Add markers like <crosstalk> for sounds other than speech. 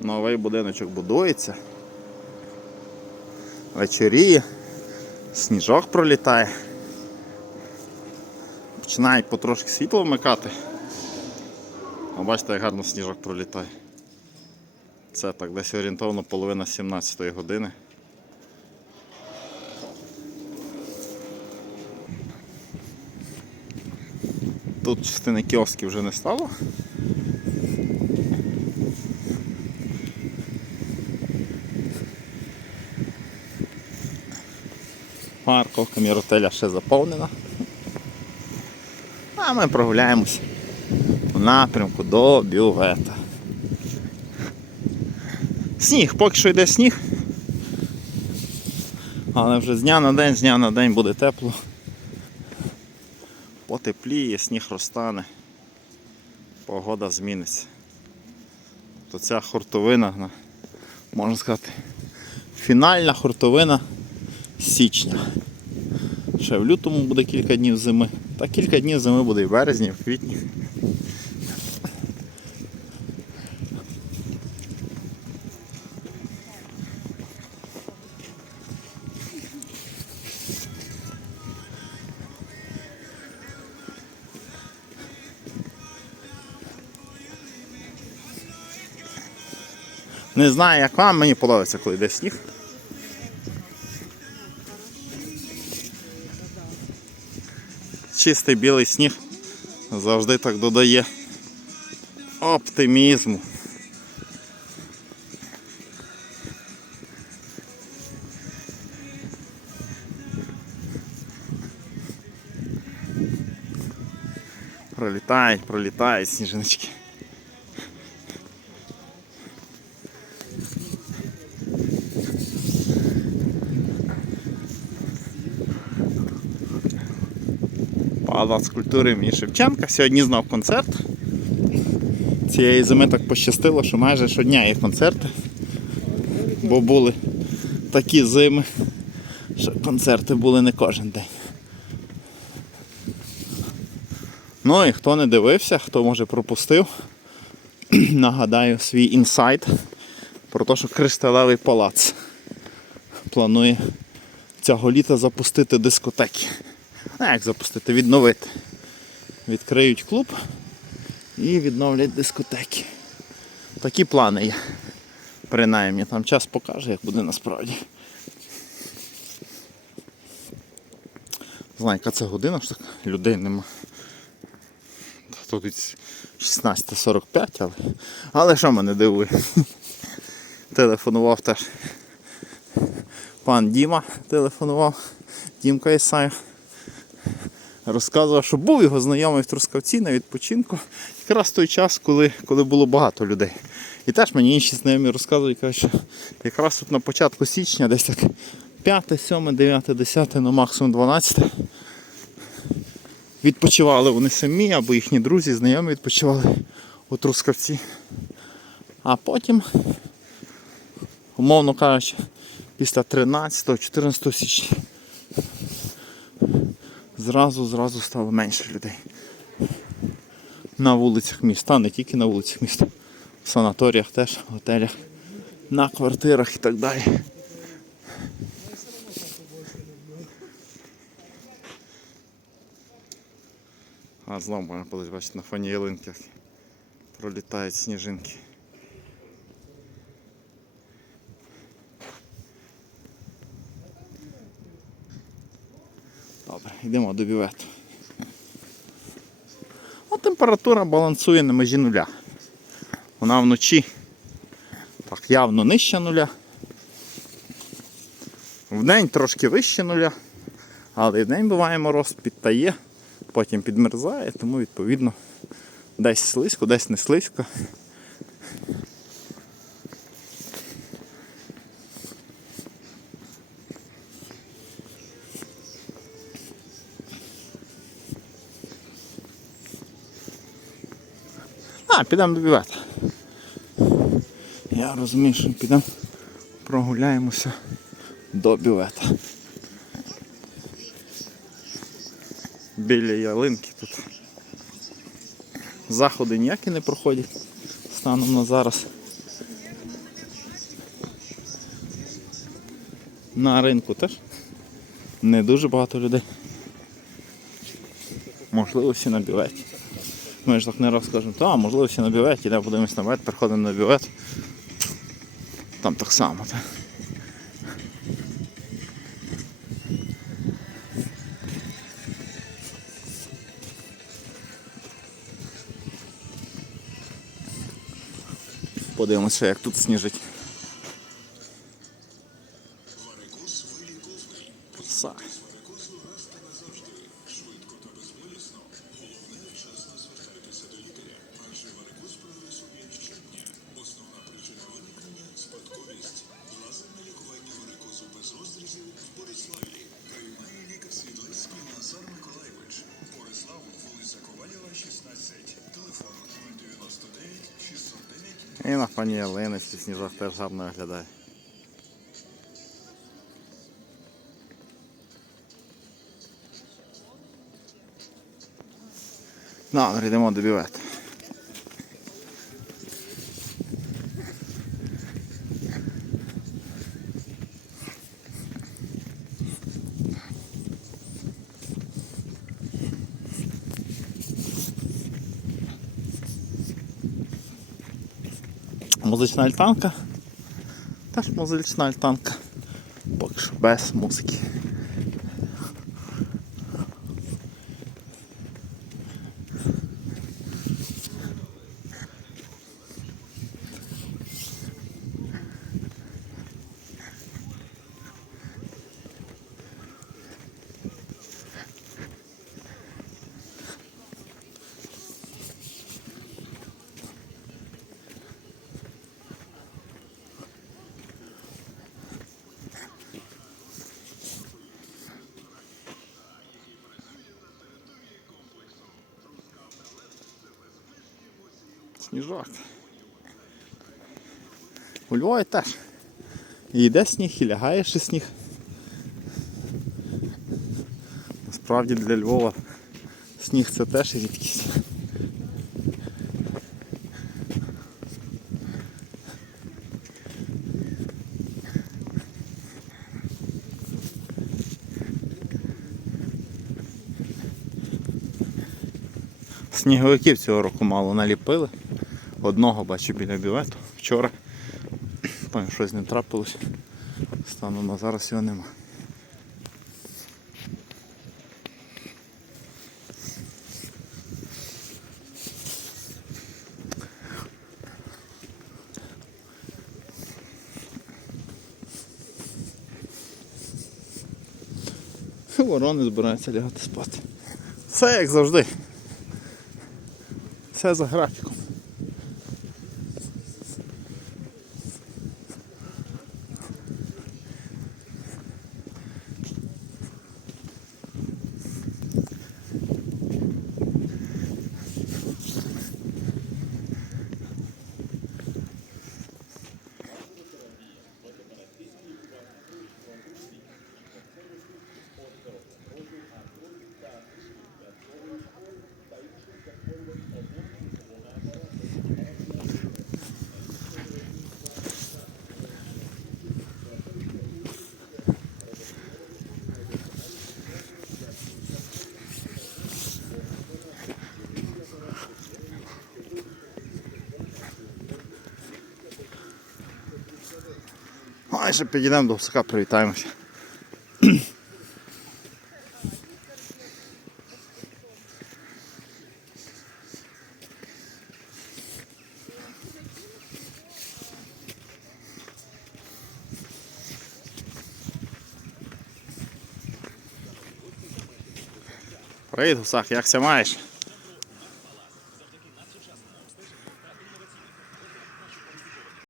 Новий будиночок будується. Вечоріє, сніжок пролітає. Починають потрошки світло вмикати. А бачите, як гарно сніжок пролітає. Це так, десь орієнтовно половина 17 години. Тут частини кіосків вже не стало. Парковка міротеля ще заповнена. А ми прогуляємось у напрямку до бювета. Сніг, поки що йде сніг. Але вже з дня на день, з дня на день буде тепло. Потепліє, сніг розтане. Погода зміниться. То ця хуртовина, можна сказати, фінальна хуртовина січня. Ще в лютому буде кілька днів зими. Та кілька днів зими буде і в березні, в квітні. Не знаю, як вам, мені подобається, коли йде сніг. Чистий білий сніг завжди так додає оптимізму. Пролітають, пролітають сніжиночки. Палац культури імені Шевченка. Сьогодні знав концерт. Цієї зими так пощастило, що майже щодня є концерти. Бо були такі зими, що концерти були не кожен день. Ну і хто не дивився, хто може пропустив, <clears throat> нагадаю свій інсайт про те, що Кришталевий палац планує цього літа запустити дискотеки. Ну, як запустити, відновити. Відкриють клуб і відновлять дискотеки. Такі плани є. Принаймні, там час покаже, як буде насправді. Знаю, яка це година, що так людей нема. Тут 16.45, але. Але що мене дивує? Телефонував теж. Пан Діма телефонував, Дімка Ісаєв розказував, що був його знайомий в Трускавці на відпочинку якраз той час, коли, коли було багато людей. І теж мені інші знайомі розказують, кажуть, що якраз тут на початку січня, десь так 5, 7, 9, 10, ну максимум 12. Відпочивали вони самі або їхні друзі, знайомі відпочивали у Трускавці. А потім, умовно кажучи, після 13-14 січня зразу зразу стало менше людей. На вулицях міста, не тільки на вулицях міста, в санаторіях теж, в готелях, на квартирах і так далі. А знову можна подивитися, бачите, на фоні ялинки пролітають сніжинки. Йдемо до бювету. А температура балансує на межі нуля. Вона вночі так явно нижче нуля. Вдень трошки вище нуля, але і вдень буває мороз, підтає, потім підмерзає, тому відповідно десь слизько, десь не слизько. А, підемо добивати. Я розумію, що підемо прогуляємося до бювета. Біля ялинки тут. Заходи ніякі не проходять станом на зараз. На ринку теж не дуже багато людей. Можливо, всі на бюветі. Ми ж так не раз кажемо, та, можливо, всі на бюветі, йдемо подивимось на бювет, приходимо на бювет. Там так само. Так. Подивимося, як тут сніжить. І на пані Ялиночці сніжок теж гарно виглядає. Ну, йдемо до бювету. Музична альтанка. Теж музична альтанка. Поки що без музики. Сніжок. У Львові теж. І йде сніг, і лягає ще сніг. Насправді для Львова сніг це теж рідкість. Сніговиків цього року мало наліпили. Одного бачу біля бювету. Вчора. Пам'ятаю, щось не трапилось. Стану на зараз його нема. Ворони збираються лягати спати. Все як завжди. Все за графіком. А ще підійдемо до Осака, привітаємося. Привіт, Гусак, як ся маєш?